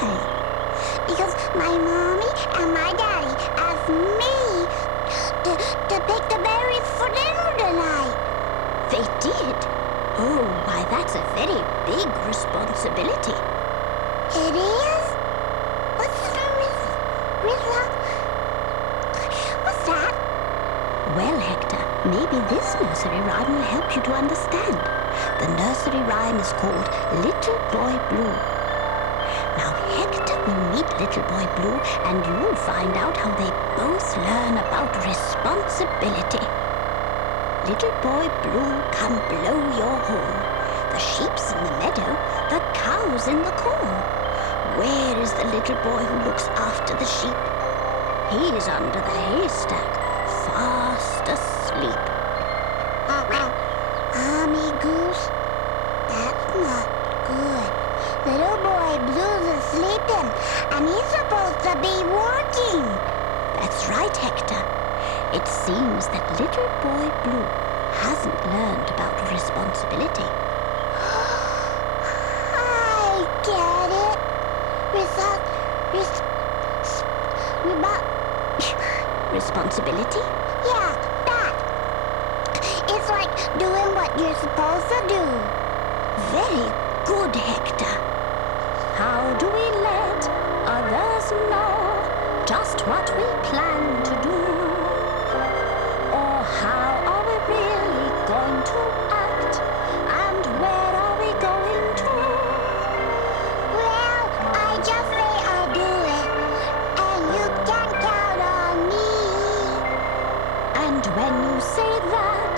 Why? Because my mommy and my daddy asked me to pick the berries for dinner tonight. They did? Oh, why, that's a very big responsibility. It is? What's that? Well, Hector, maybe this nursery rhyme will help you to understand. The nursery rhyme is called Little Boy Blue. Now, Hector will meet Little Boy Blue, and you'll find out how they both learn about responsibility. Little Boy Blue, come blow your horn. The sheep's in the meadow, the cow's in the corn. Where is the little boy who looks after the sheep? He's under the haystack, fast asleep. Mommy Goose, that's not good. Little boy Blue's asleep and he's supposed to be working. That's right, Hector. It seems that Little Boy Blue hasn't learned about responsibility. I get it. Responsibility? Yeah, that. It's like doing what you're supposed to do. Very good, Hector. How do we let others know just what we plan to do? Or how are we really going to act? And where are we going to? Well, I just say I'll do it, and you can count on me. And when you say that,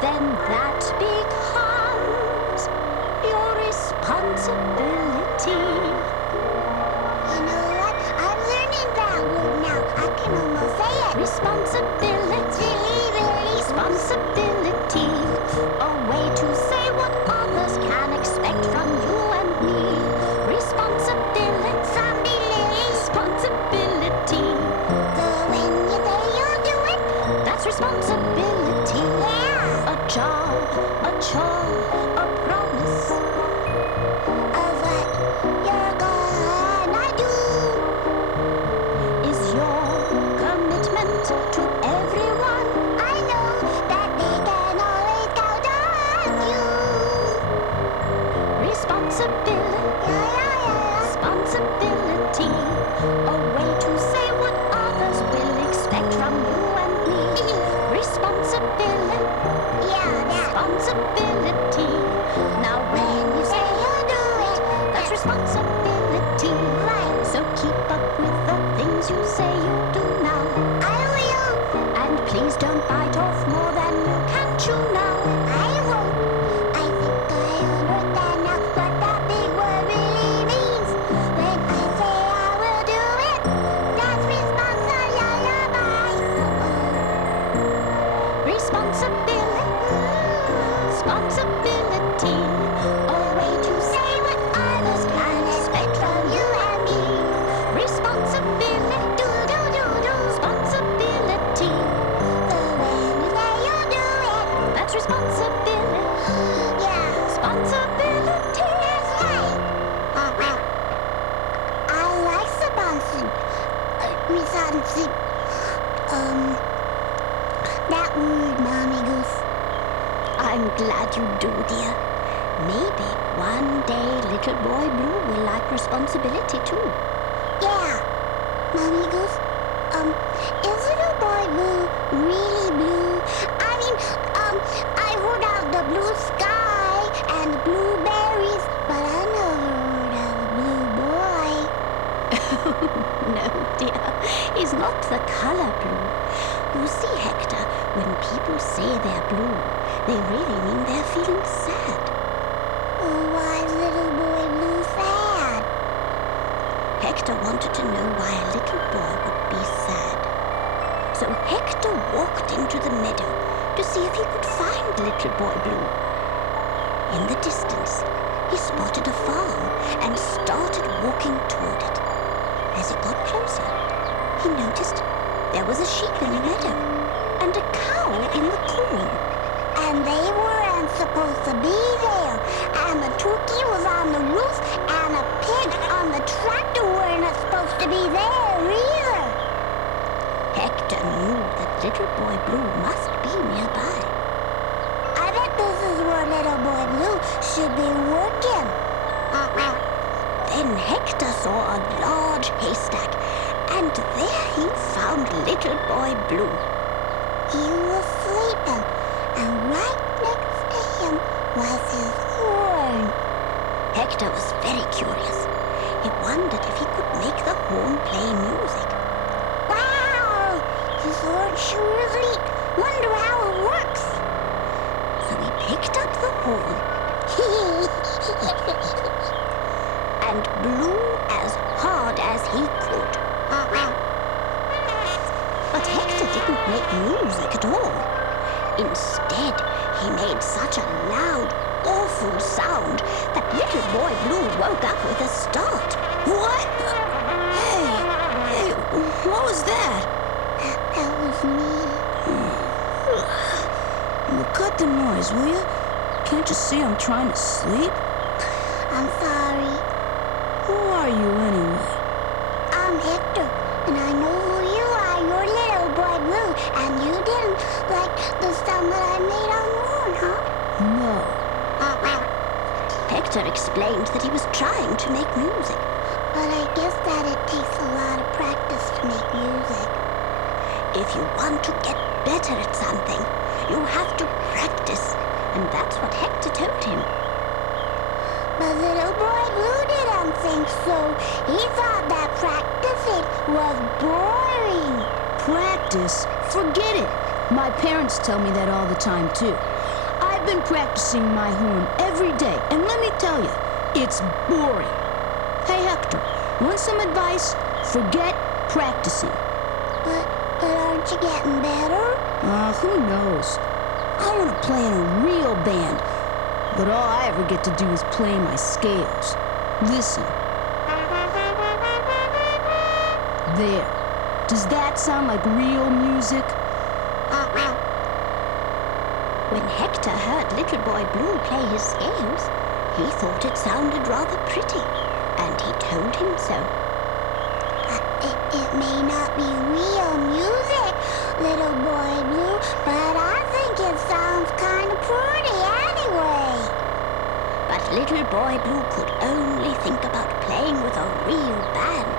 then that becomes your responsibility. You know what? I'm learning that word now. I can almost say it. Responsibility. Responsibility. A way to say what others can expect from you and me. Responsibility. Responsibility. So when you say you'll do it, That's responsibility. yeah. A job, a chore, a promise. Of what you're gonna do. Is your commitment to everyone. I know that they can always count on you. Responsibility. Yeah. Responsibility. A way to say what others will expect from you and me. Responsibility. Yeah, that. Responsibility. Now when you say you'll do it, that's responsibility. Right. So keep up with the things you say you'll do now. I will. And please don't bite off more than you can chew now. I won't. I think I understand now what that big word really means. When I say I will do it, that's Responsibility. Responsibility. A way to say what others can expect from you and me. Responsibility. Responsibility. So when you say you'll do it, That's responsibility. yeah, Responsibility. that's right. I like that word, Mommy Goose. I'm glad you do, dear. Maybe one day Little Boy Blue will like responsibility too. Yeah, Mommy Goose. Is Little Boy Blue really blue? I mean, I heard of the blue sky and blueberries, but I never heard of a blue boy. No, dear, he's not the color blue. You see, Hector, when people say they're blue, they really mean they're feeling sad. Oh, why is Little Boy Blue sad? Hector wanted to know why a little boy would be sad. So Hector walked into the meadow to see if he could find Little Boy Blue. In the distance, he spotted a farm and started walking toward it. As he got closer, he noticed there was a sheep in the meadow and a cow in the corn. And they weren't supposed to be there. And the turkey was on the roof and a pig on the tractor. Little Boy Blue must be nearby. I bet this is where Little Boy Blue should be working. Then Hector saw a large haystack, and there he found Little Boy Blue. He was sleeping, and right next to him was his horn. Hector was very curious. He wondered if he could make the horn play music. Wow! His horn sure is neat. Wonder how it works. So he picked up the horn and blew as hard as he could. But Hector didn't make music at all. Instead, he made such a loud, awful sound that Little Boy Blue woke up with a start. What? Hey, what was that? That was me. Well, cut the noise, will you? Can't you see I'm trying to sleep? I'm sorry. Who are you anyway? I'm Hector, and I know who you are. You're Little Boy Blue, and you didn't like the sound that I made on the horn, huh? No. Hector explained that he was trying to make music. But I guess that it takes a lot of practice to make music. If you want to get better at something, you have to practice. And that's what Hector told him. But Little Boy Blue didn't think so. He thought that practicing was boring. Practice? Forget it. My parents tell me that all the time, too. I've been practicing my horn every day, and let me tell you, it's boring. Hey, Hector, want some advice? Forget practicing. But aren't you getting better? Who knows? I want to play in a real band, but all I ever get to do is play my scales. Listen. There. Does that sound like real music? When Hector heard Little Boy Blue play his scales, he thought it sounded rather pretty, and he told him so. It may not be real music, Little Boy Blue, but I think it sounds kind of pretty anyway. But Little Boy Blue could only think about playing with a real band.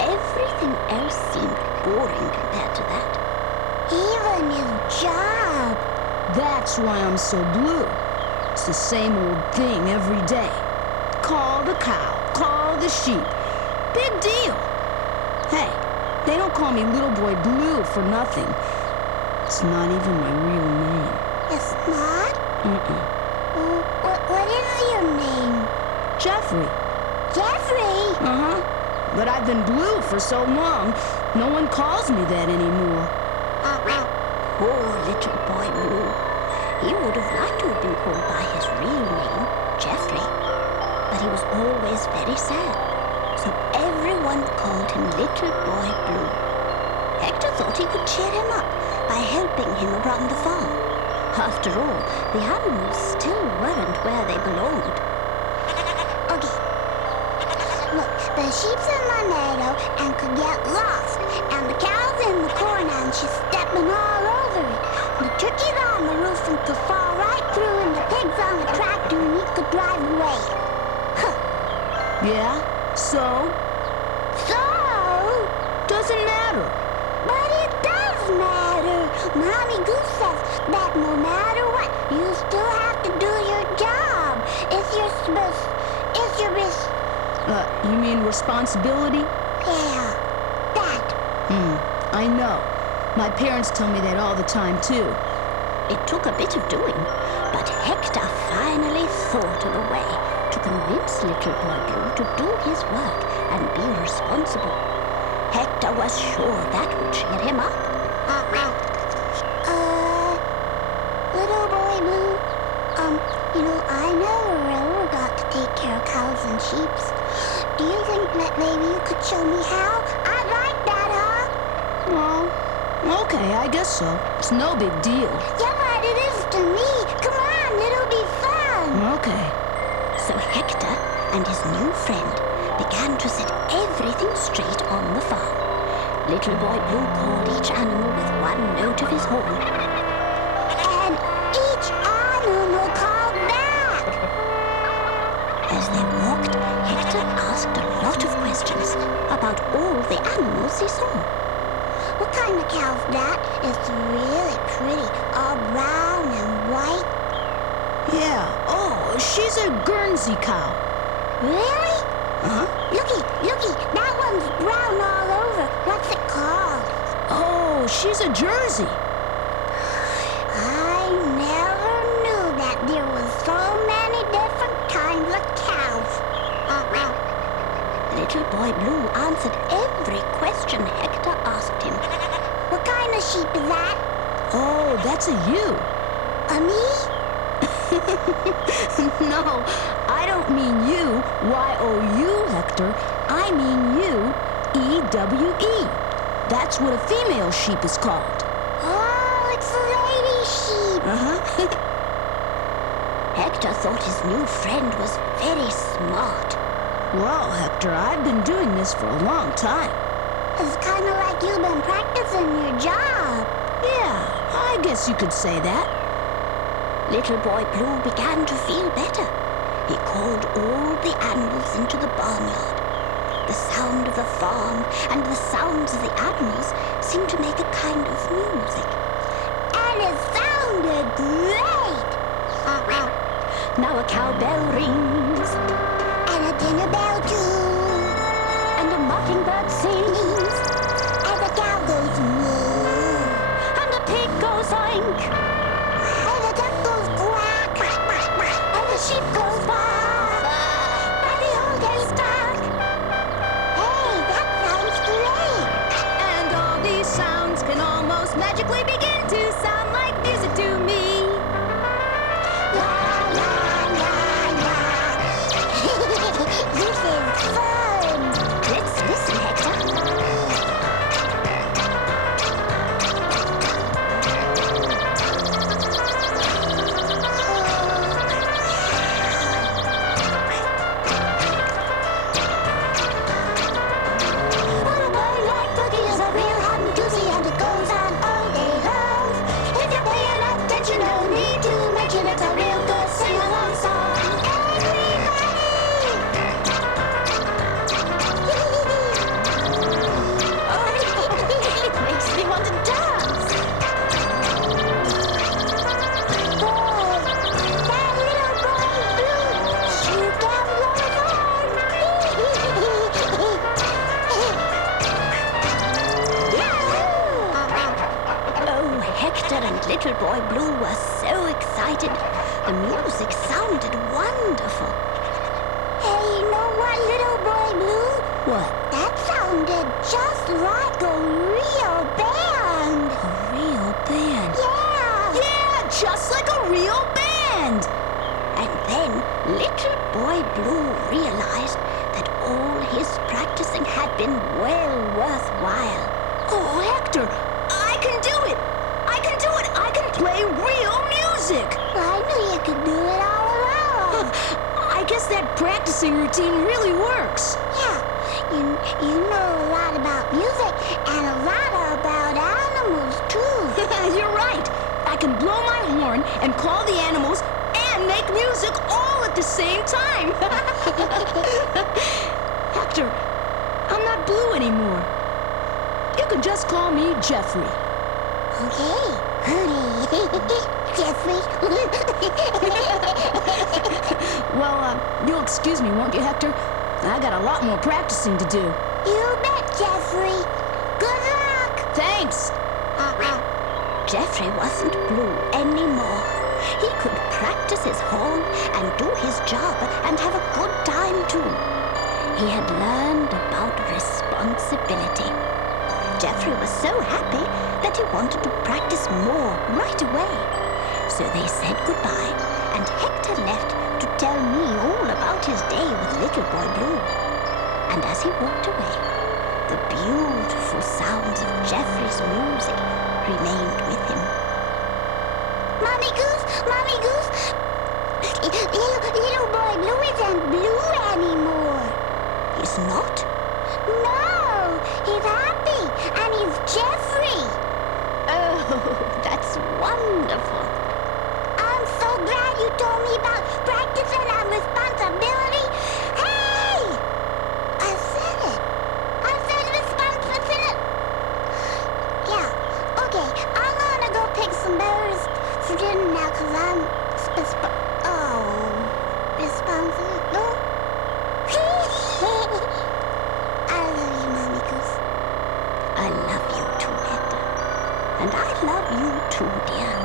Everything else seemed boring compared to that. Even his job. That's why I'm so blue. It's the same old thing every day. Call the cow, call the sheep. Big deal. Hey, they don't call me Little Boy Blue for nothing. It's not even my real name. It's not? Mm-mm. What is your name? Jeffrey. Jeffrey? Uh-huh. But I've been blue for so long, no one calls me that anymore. Poor Little Boy Blue. He would have liked to have been called by his real name, Jeffrey. But he was always very sad, so everyone called him Little Boy Blue. Hector thought he could cheer him up by helping him around the farm. After all, the animals still weren't where they belonged. Okay. Look, the sheep's in my meadow and could get lost, and the cow's in the corn and she's stepping all over it. The turkey's on the roof and could fall right through, and the pig's on the tractor and he could drive away. Huh. Yeah? So? So? Doesn't matter. But it does matter. Mommy Goose says that no matter what, you still have to do your job. It's your You mean responsibility? Yeah, that. I know. My parents tell me that all the time, too. It took a bit of doing, but Hector finally thought of a way to convince Little Boy Blue to do his work and be responsible. Hector was sure that would cheer him up. Little Boy Blue, I never ever got to take care of cows and sheep. Do you think that maybe you could show me how? I'd like that, huh? Well, okay, I guess so. It's no big deal. Yeah, but it is to me. Come on, it'll be fun. Okay. So Hector and his new friend began to set everything straight on the farm. Little Boy Blue called each animal with one note of his horn. And each animal called back. As they walked, Hector asked a lot of questions about all the animals he saw. What kind of cow's that? It's really pretty, all brown and white. Yeah, oh, she's a Guernsey cow. Really? Uh-huh. Looky, that one's brown all over. What's it called? Oh, she's a Jersey. I never knew that there was so many different kinds of cows. Little Boy Blue answered every question Hector asked him. What kind of sheep is that? Oh, that's a ewe. A me? No, I don't mean you, Y-O-U, Hector. I mean you, E-W-E. That's what a female sheep is called. Oh, it's a lady sheep. Uh-huh. Hector thought his new friend was very smart. Well, Hector, I've been doing this for a long time. It's kind of like you've been practicing your job. Yeah, I guess you could say that. Little Boy Blue began to feel better. He called all the animals into the barnyard. The sound of the farm and the sounds of the animals seemed to make a kind of music. And it sounded great. Now a cowbell rings, And a dinner bell too. and a mockingbird sings, And the cow goes moo. and the pig goes oink, And the duck goes quack. and the sheep goes bark, and the old hay stark. Hey, that sounds great. And all these sounds can almost magically begin to sound like music to me. La, la, la, la. This is fun. Let's listen, Hector. On a boy like Cookie is a real hot and goosey, and it goes on all day long. If you're paying attention, no need to mention it's a real good sing-along song. It makes me want to dance. Boy, that little boy blue, shoot that woman's horn. Oh, Hector and Little Boy Blue were so excited. The music sounded wonderful. Hey, you know what, little boy blue? What? That sounded just like a real band. A real band? Yeah. Yeah, just like a real band. And then Little Boy Blue realized that all his practicing had been well worthwhile. Oh, Hector, I can do it. I can do it. I can play real music. I knew you could do it all along. I guess that practicing routine really works. Yeah, you know a lot about music and a lot about animals too. You're right. I can blow my horn and call the animals and make music all at the same time. Hector, I'm not Blue anymore. You can just call me Jeffrey. Okay. Jeffrey. Well, you'll excuse me, won't you, Hector? I got a lot more practicing to do. You bet, Jeffrey. Good luck. Thanks. Jeffrey wasn't Blue anymore. He could practice his horn and do his job and have a good time too. He had learned about responsibility. Jeffrey was so happy that he wanted to practice more right away. So they said goodbye, and Hector left to tell me all about his day with Little Boy Blue. And as he walked away, the beautiful sounds of Jeffrey's music remained with him. Mommy Goose, Mommy Goose. Little boy Blue isn't blue anymore. He's not? No, he's happy and Jeffrey. Oh, that's wonderful. I'm so glad you told me about practicing and responsibility. Hey! I said it. I said responsibility. Yeah. Okay, I'm gonna go pick some berries for dinner now because I'm responsible. I love you, Mommy Goose. I love you too, Hector. And I love you too, dear